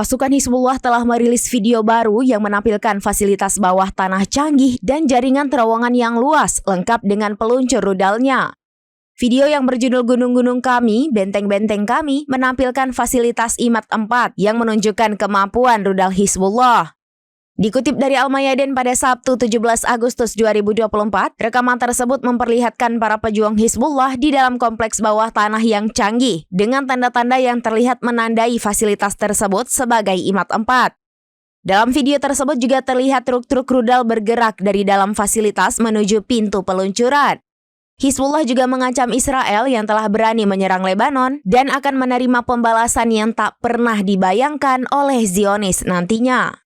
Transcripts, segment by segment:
Pasukan Hizbullah telah merilis video baru yang menampilkan fasilitas bawah tanah canggih dan jaringan terowongan yang luas, lengkap dengan peluncur rudalnya. Video yang berjudul Gunung-Gunung Kami, Benteng-Benteng Kami menampilkan fasilitas IMAT 4 yang menunjukkan kemampuan rudal Hizbullah. Dikutip dari Al-Mayadin pada Sabtu 17 Agustus 2024, rekaman tersebut memperlihatkan para pejuang Hizbullah di dalam kompleks bawah tanah yang canggih dengan tanda-tanda yang terlihat menandai fasilitas tersebut sebagai IMAT 4. Dalam video tersebut juga terlihat truk-truk rudal bergerak dari dalam fasilitas menuju pintu peluncuran. Hizbullah juga mengancam Israel yang telah berani menyerang Lebanon dan akan menerima pembalasan yang tak pernah dibayangkan oleh Zionis nantinya.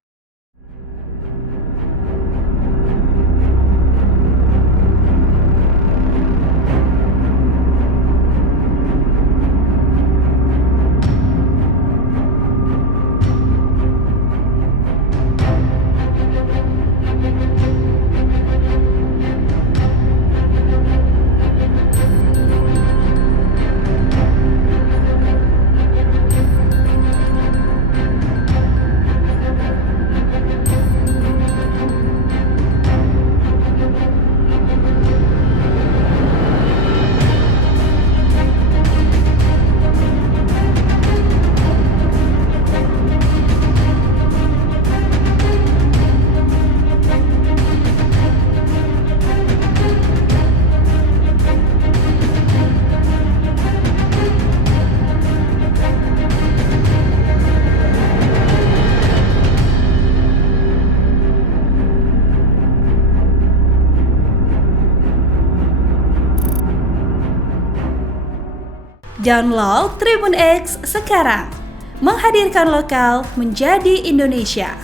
Download Tribun X sekarang, menghadirkan lokal menjadi Indonesia.